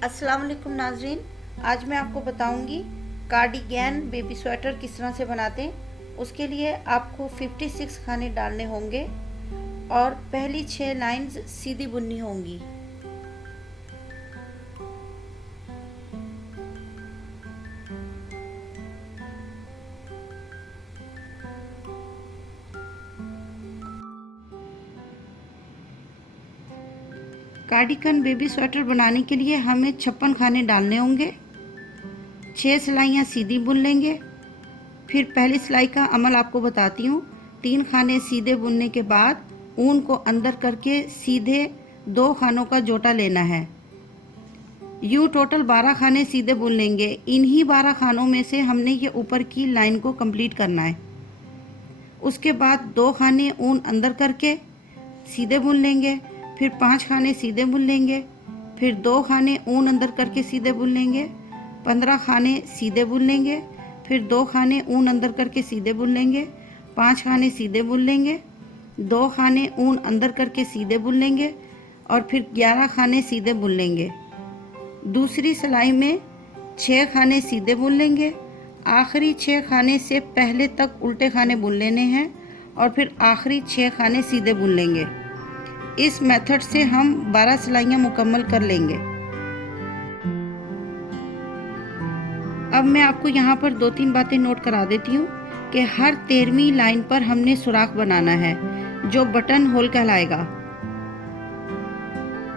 अस्सलाम वालेकुम नाजरीन, आज मैं आपको बताऊंगी कार्डिगैन बेबी स्वेटर किस तरह से बनाते हैं। उसके लिए आपको 56 खाने डालने होंगे और पहली 6 लाइंस सीधी बुननी होंगी। कार्डिगन बेबी स्वेटर बनाने के लिए हमें 56 खाने डालने होंगे। 6 सिलाइयाँ सीधी बुन लेंगे। फिर पहली सिलाई का अमल आपको बताती हूँ। 3 खाने सीधे बुनने के बाद ऊन को अंदर करके सीधे 2 खानों का जोटा लेना है। यूँ टोटल 12 खाने सीधे बुन लेंगे। इन्हीं 12 खानों में से हमने ये ऊपर की लाइन को कंप्लीट करना है। उसके बाद 2 खाने ऊन अंदर करके सीधे बुन लेंगे। फिर 5 खाने सीधे बुन लेंगे। फिर 2 खाने ऊन अंदर करके सीधे बुन लेंगे। 15 खाने सीधे बुन लेंगे। फिर 2 खाने ऊन अंदर करके सीधे बुन लेंगे। 5 खाने सीधे बुन लेंगे। 2 खाने ऊन अंदर करके सीधे बुन लेंगे और फिर 11 खाने सीधे बुन लेंगे। दूसरी सिलाई में 6 खाने सीधे बुन लेंगे। आखिरी 6 खाने से पहले तक उल्टे खाने बुन लेने हैं और फिर आखिरी 6 खाने सीधे बुन लेंगे। इस मेथड से हम 12 सिलाइयाँ मुकम्मल कर लेंगे। अब मैं आपको यहाँ पर 2-3 बातें नोट करा देती हूँ कि हर 13वीं लाइन पर हमने सुराख बनाना है जो बटन होल कहलाएगा।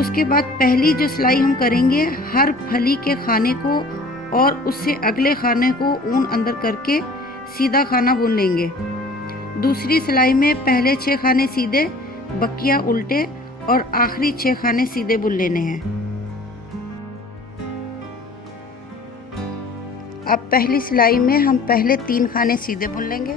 उसके बाद पहली जो सिलाई हम करेंगे, हर फली के खाने को और उससे अगले खाने को ऊन अंदर करके सीधा खाना बुन लेंगे। दूसरी सिलाई में पहले 6 खाने सीधे, बकिया उल्टे और आखिरी 6 खाने सीधे बुन लेने हैं। अब पहली सिलाई में हम पहले 3 खाने सीधे बुन लेंगे।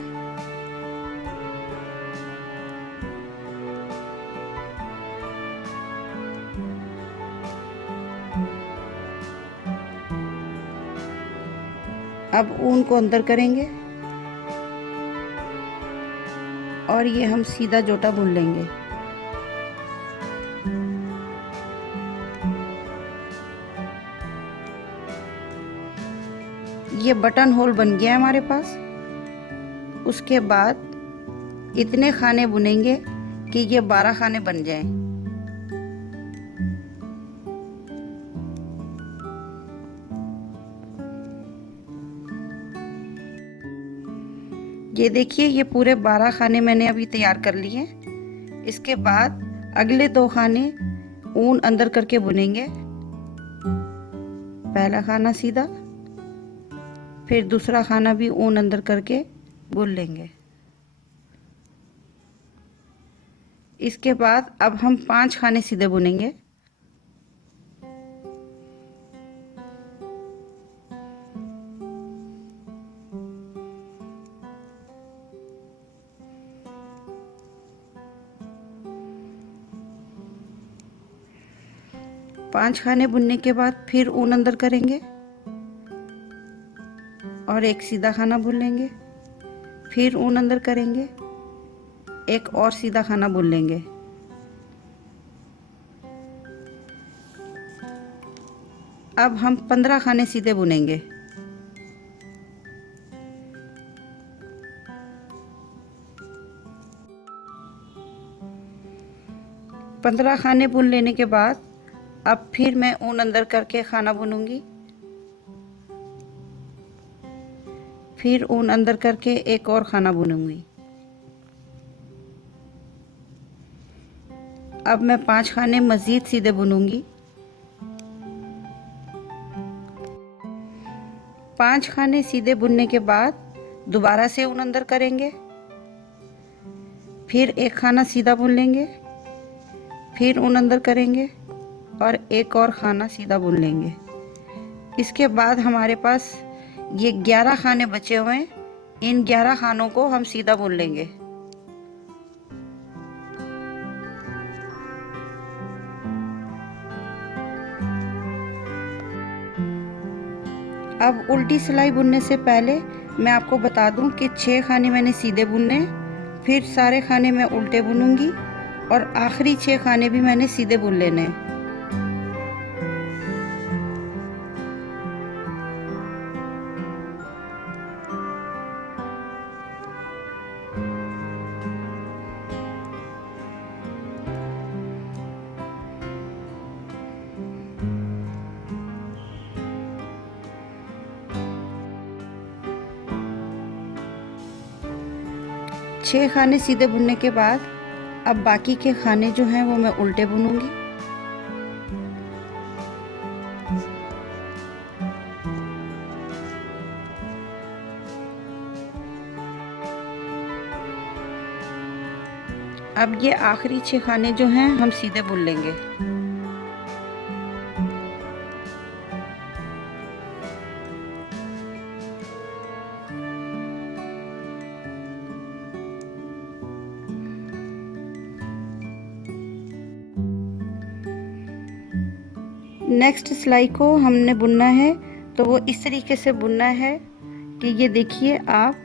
अब ऊन को अंदर करेंगे और ये हम सीधा जोटा बुन लेंगे। ये बटन होल बन गया है हमारे पास। उसके बाद इतने खाने बुनेंगे कि ये 12 खाने बन जाएं। ये देखिए, ये पूरे 12 खाने मैंने अभी तैयार कर लिए। इसके बाद अगले 2 खाने ऊन अंदर करके बुनेंगे। पहला खाना सीधा, फिर दूसरा खाना भी ऊन अंदर करके बुन लेंगे। इसके बाद अब हम 5 खाने सीधे बुनेंगे। पांच खाने बुनने के बाद फिर ऊन अंदर करेंगे और एक सीधा खाना बुन लेंगे। फिर ऊन अंदर करेंगे, एक और सीधा खाना बुन लेंगे। अब हम 15 खाने सीधे बुनेंगे। पंद्रह खाने बुन लेने के बाद अब फिर मैं ऊन अंदर करके खाना बुनूंगी। फिर ऊन अंदर करके एक और खाना बुनूंगी। अब मैं 5 खाने मज़ीद सीधे बुनूंगी। 5 खाने सीधे बुनने के बाद दोबारा से ऊन अंदर करेंगे। फिर एक खाना सीधा बुन लेंगे। फिर ऊन अंदर करेंगे और एक और खाना सीधा बुन लेंगे। इसके बाद हमारे पास ये 11 खाने बचे हुए हैं। इन 11 खानों को हम सीधा बुन लेंगे। अब उल्टी सिलाई बुनने से पहले मैं आपको बता दूं कि 6 खाने मैंने सीधे बुनने, फिर सारे खाने मैं उल्टे बुनूंगी और आखिरी 6 खाने भी मैंने सीधे बुन लेने। 6 खाने सीधे बुनने के बाद अब बाकी के खाने जो हैं वो मैं उल्टे बुनूंगी। अब ये आखिरी 6 खाने जो हैं हम सीधे बुन लेंगे। नेक्स्ट सिलाई को हमने बुनना है तो वो इस तरीके से बुनना है कि ये देखिए आप,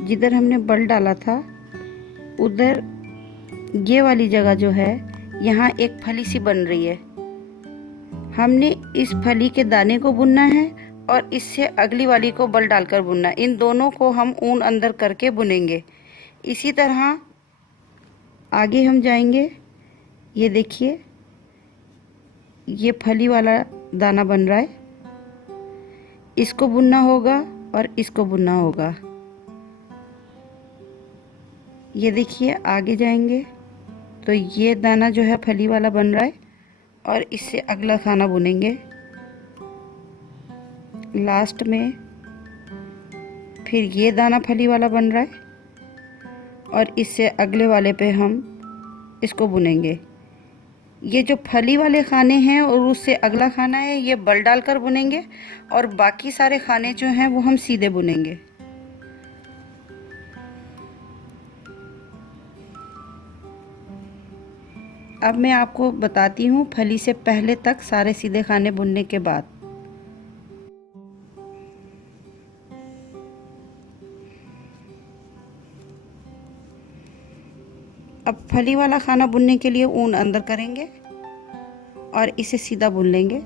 जिधर हमने बल डाला था उधर ये वाली जगह जो है यहाँ एक फली सी बन रही है। हमने इस फली के दाने को बुनना है और इससे अगली वाली को बल डालकर बुनना है। इन दोनों को हम ऊन अंदर करके बुनेंगे। इसी तरह आगे हम जाएंगे। ये देखिए ये फली वाला दाना बन रहा है, इसको बुनना होगा और इसको बुनना होगा। ये देखिए आगे जाएंगे तो ये दाना जो है फली वाला बन रहा है और इससे अगला खाना बुनेंगे। लास्ट में फिर ये दाना फली वाला बन रहा है और इससे अगले वाले पे हम इसको बुनेंगे। ये जो फली वाले खाने हैं और उससे अगला खाना है ये बल डालकर बुनेंगे और बाकी सारे खाने जो हैं वो हम सीधे बुनेंगे। अब मैं आपको बताती हूँ फली से पहले तक सारे सीधे खाने बुनने के बाद। अब फली वाला खाना बुनने के लिए ऊन अंदर करेंगे और इसे सीधा बुन लेंगे।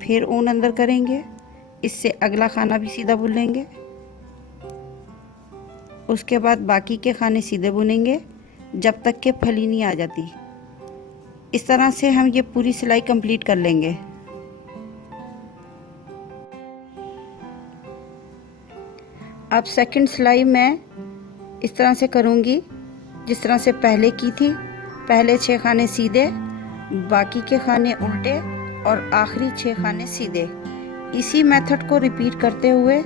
फिर ऊन अंदर करेंगे, इससे अगला खाना भी सीधा बुन लेंगे। उसके बाद बाकी के खाने सीधे बुनेंगे जब तक कि फली नहीं आ जाती। इस तरह से हम ये पूरी सिलाई कंप्लीट कर लेंगे। अब सेकंड सिलाई मैं इस तरह से करूँगी जिस तरह से पहले की थी। पहले 6 खाने सीधे, बाकी के खाने उल्टे और आखिरी 6 खाने सीधे। इसी मेथड को रिपीट करते हुए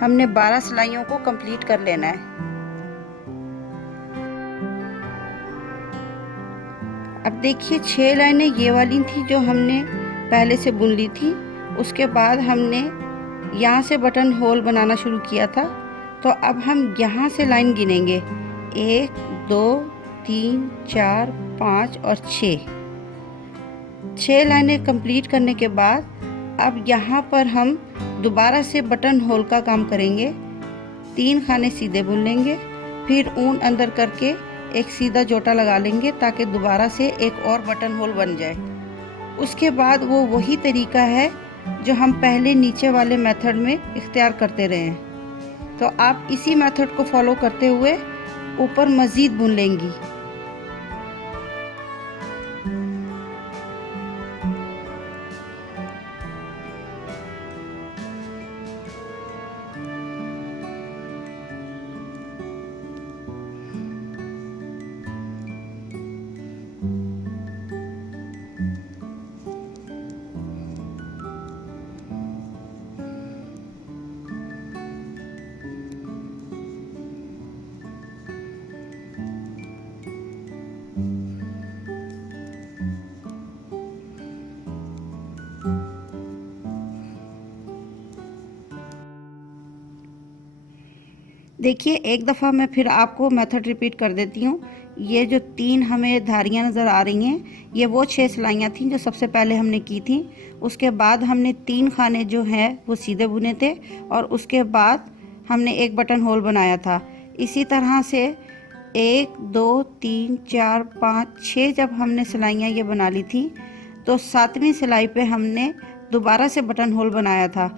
हमने 12 सिलाइयों को कंप्लीट कर लेना है। अब देखिए 6 लाइनें ये वाली थी जो हमने पहले से बुन ली थी। उसके बाद हमने यहाँ से बटन होल बनाना शुरू किया था। तो अब हम यहाँ से लाइन गिनेंगे 1 2 3 4 5 और 6 लाइनें कंप्लीट करने के बाद अब यहाँ पर हम दोबारा से बटन होल का काम करेंगे। 3 खाने सीधे बुन लेंगे, फिर ऊन अंदर करके एक सीधा जोटा लगा लेंगे ताकि दोबारा से एक और बटन होल बन जाए। उसके बाद वो वही तरीका है जो हम पहले नीचे वाले मेथड में इख्तियार करते रहे हैं। तो आप इसी मेथड को फॉलो करते हुए ऊपर मज़ीद बुन लेंगी। देखिए एक दफ़ा मैं फिर आपको मेथड रिपीट कर देती हूँ। ये जो 3 हमें धारियाँ नज़र आ रही हैं ये वो 6 सिलाइयाँ थीं जो सबसे पहले हमने की थी। उसके बाद हमने 3 खाने जो हैं वो सीधे बुने थे और उसके बाद हमने एक बटन होल बनाया था। इसी तरह से 1 2 3 4 5 6 जब हमने सिलाइयाँ ये बना ली थी तो 7वीं सिलाई पे हमने दोबारा से बटन होल बनाया था।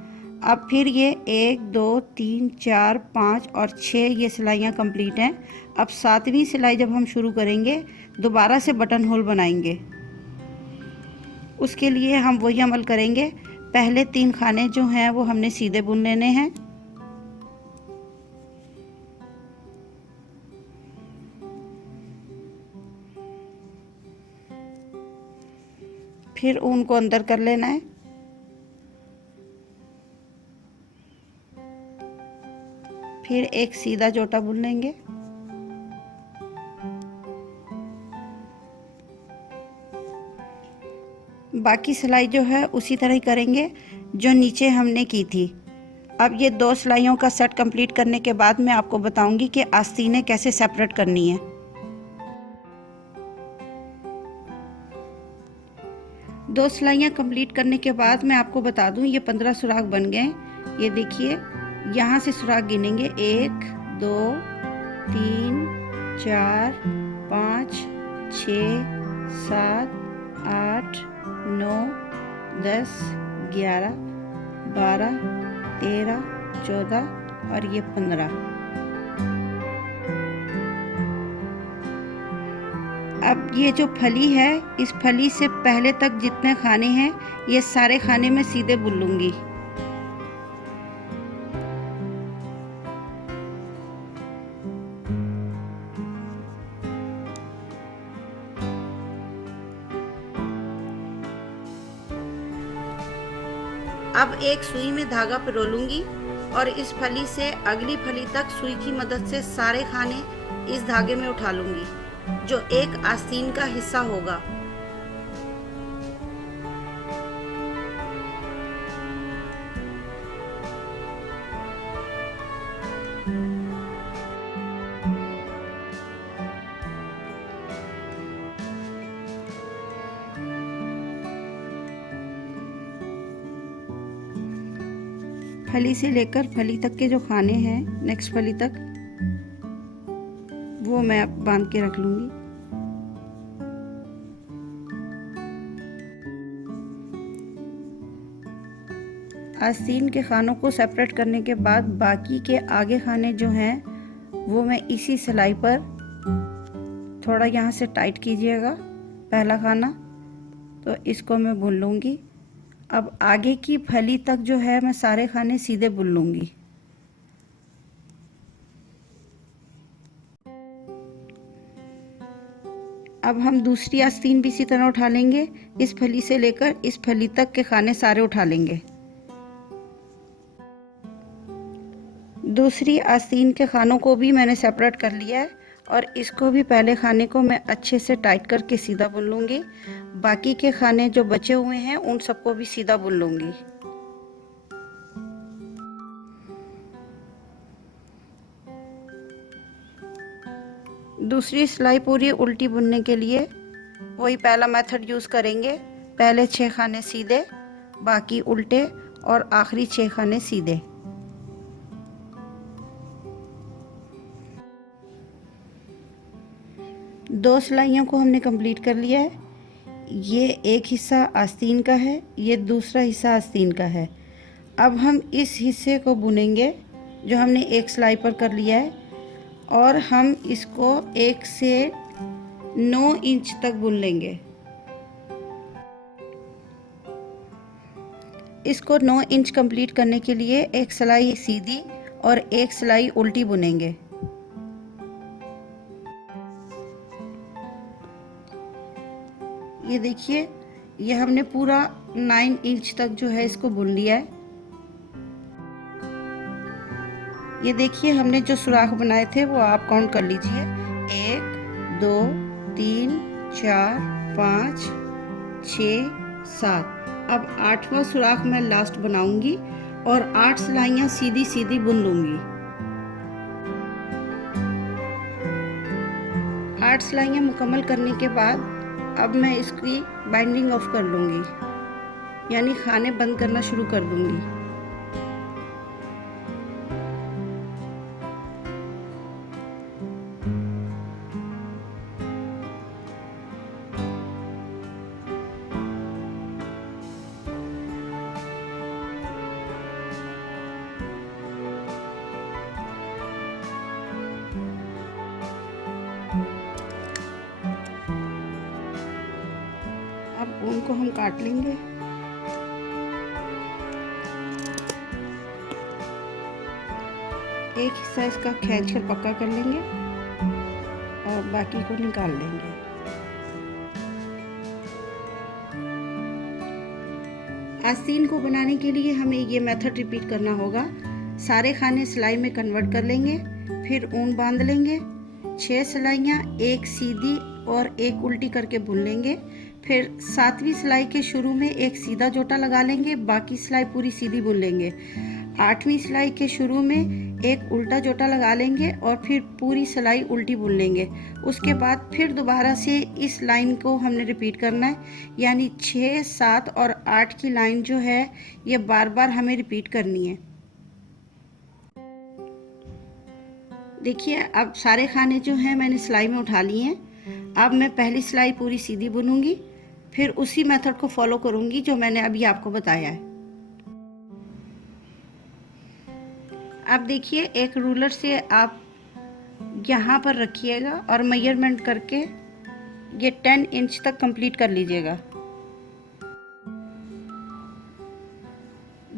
अब फिर ये 1 2 3 4 5 और 6 ये सिलाइयाँ कंप्लीट हैं। अब 7वीं सिलाई जब हम शुरू करेंगे दोबारा से बटन होल बनाएंगे। उसके लिए हम वही अमल करेंगे। पहले 3 खाने जो हैं वो हमने सीधे बुन लेने हैं। फिर ऊन को अंदर कर लेना है। फिर एक सीधा जोटा बुन लेंगे। बाकी सिलाई जो है उसी तरह ही करेंगे जो नीचे हमने की थी। अब ये 2 सिलाइयों का सेट कंप्लीट करने के बाद मैं आपको बताऊंगी कि आस्तीनें कैसे सेपरेट करनी है। 2 सिलाइयाँ कंप्लीट करने के बाद मैं आपको बता दूं ये 15 सुराख बन गए। ये देखिए, यहाँ से सुराख गिनेंगे 1 2 3 4 5 6 7 8 9 10 11 12 13 14 और ये 15। अब ये जो फली है, इस फली से पहले तक जितने खाने हैं ये सारे खाने में सीधे बुन लूंगी। अब एक सुई में धागा पिरो लूंगी और इस फली से अगली फली तक सुई की मदद से सारे खाने इस धागे में उठा लूंगी, जो एक आस्तीन का हिस्सा होगा। फली से लेकर फली तक के जो खाने हैं नेक्स्ट फली तक, वो मैं अब बांध के रख लूंगी। आस्तीन के खानों को सेपरेट करने के बाद बाकी के आगे खाने जो हैं वो मैं इसी सिलाई पर थोड़ा यहाँ से टाइट कीजिएगा पहला खाना, तो इसको मैं बुन लूँगी। अब आगे की फली तक जो है मैं सारे खाने सीधे बुन लूँगी। अब हम दूसरी आस्तीन भी इसी तरह उठा लेंगे। इस फली से लेकर इस फली तक के खाने सारे उठा लेंगे। दूसरी आस्तीन के खानों को भी मैंने सेपरेट कर लिया है और इसको भी पहले खाने को मैं अच्छे से टाइट करके सीधा बुन लूँगी। बाकी के खाने जो बचे हुए हैं उन सबको भी सीधा बुन लूँगी। दूसरी सिलाई पूरी उल्टी बुनने के लिए वही पहला मेथड यूज़ करेंगे। पहले 6 खाने सीधे, बाकी उल्टे और आखिरी 6 खाने सीधे। दो सिलाइयों को हमने कंप्लीट कर लिया है। ये एक हिस्सा आस्तीन का है, ये दूसरा हिस्सा आस्तीन का है। अब हम इस हिस्से को बुनेंगे जो हमने एक सिलाई पर कर लिया है और हम इसको 1 से 9 इंच तक बुन लेंगे। इसको 9 इंच कंप्लीट करने के लिए एक सिलाई सीधी और एक सिलाई उल्टी बुनेंगे। ये देखिए, ये हमने पूरा 9 इंच तक जो है इसको बुन लिया है। ये देखिए, हमने जो सुराख बनाए थे वो आप काउंट कर लीजिए। 1 2 3 4 5 6 7। अब 8वां सुराख मैं लास्ट बनाऊंगी और 8 सिलाइयाँ सीधी सीधी बुन लूंगी। 8 सिलाइयाँ मुकम्मल करने के बाद अब मैं इसकी बाइंडिंग ऑफ कर लूँगी, यानी खाने बंद करना शुरू कर दूँगी। अब ऊन को हम काट लेंगे। एक हिस्सा इसका खींच कर पक्का कर लेंगे और बाकी को निकाल लेंगे। आस्तीन को बनाने के लिए हमें ये मेथड रिपीट करना होगा। सारे खाने सिलाई में कन्वर्ट कर लेंगे, फिर ऊन बांध लेंगे। 6 सिलाइयाँ एक सीधी और एक उल्टी करके बुन लेंगे। फिर 7वीं सिलाई के शुरू में एक सीधा जोटा लगा लेंगे, बाकी सिलाई पूरी सीधी बुन लेंगे। 8वीं सिलाई के शुरू में एक उल्टा जोटा लगा लेंगे और फिर पूरी सिलाई उल्टी बुन लेंगे। उसके बाद फिर दोबारा से इस लाइन को हमने रिपीट करना है, यानी 6, 7 और 8 की लाइन जो है ये बार बार हमें रिपीट करनी है। देखिए अब सारे खाने जो हैं मैंने सिलाई में उठा लिए हैं। अब मैं पहली सिलाई पूरी सीधी बुनूंगी, फिर उसी मेथड को फॉलो करूंगी जो मैंने अभी आपको बताया है। अब देखिए एक रूलर से आप यहाँ पर रखिएगा और मेजरमेंट करके ये 10 इंच तक कंप्लीट कर लीजिएगा।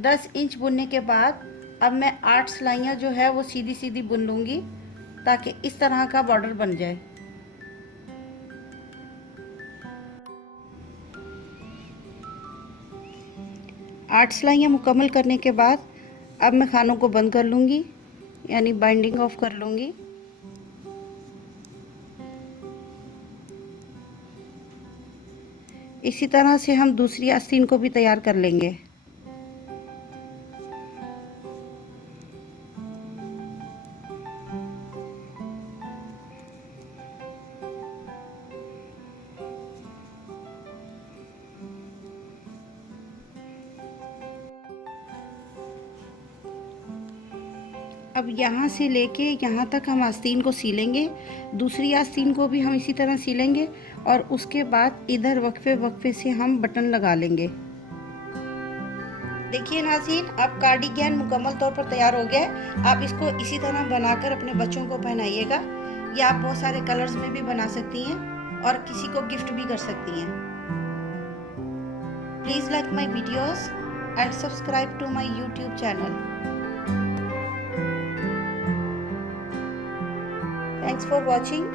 10 इंच बुनने के बाद अब मैं 8 सिलाइयाँ जो है वो सीधी सीधी बुन लूँगी ताकि इस तरह का बॉर्डर बन जाए। आठ सिलाइयाँ मुकम्मल करने के बाद अब मैं खानों को बंद कर लूँगी, यानी बाइंडिंग ऑफ कर लूँगी। इसी तरह से हम दूसरी आस्तीन को भी तैयार कर लेंगे। अब यहाँ से लेके यहाँ तक हम आस्तीन को सीलेंगे, दूसरी आस्तीन को भी हम इसी तरह सीलेंगे और उसके बाद इधर वक्फे वक्फे से हम बटन लगा लेंगे। देखिए नाज़रीन, अब कार्डिगन मुकम्मल तौर पर तैयार हो गया है। आप इसको इसी तरह बनाकर अपने बच्चों को पहनाइएगा। या आप बहुत सारे कलर्स में भी बना सकती हैं और किसी को गिफ्ट भी कर सकती हैं। Please like my videos and subscribe to my YouTube channel. Thanks for watching.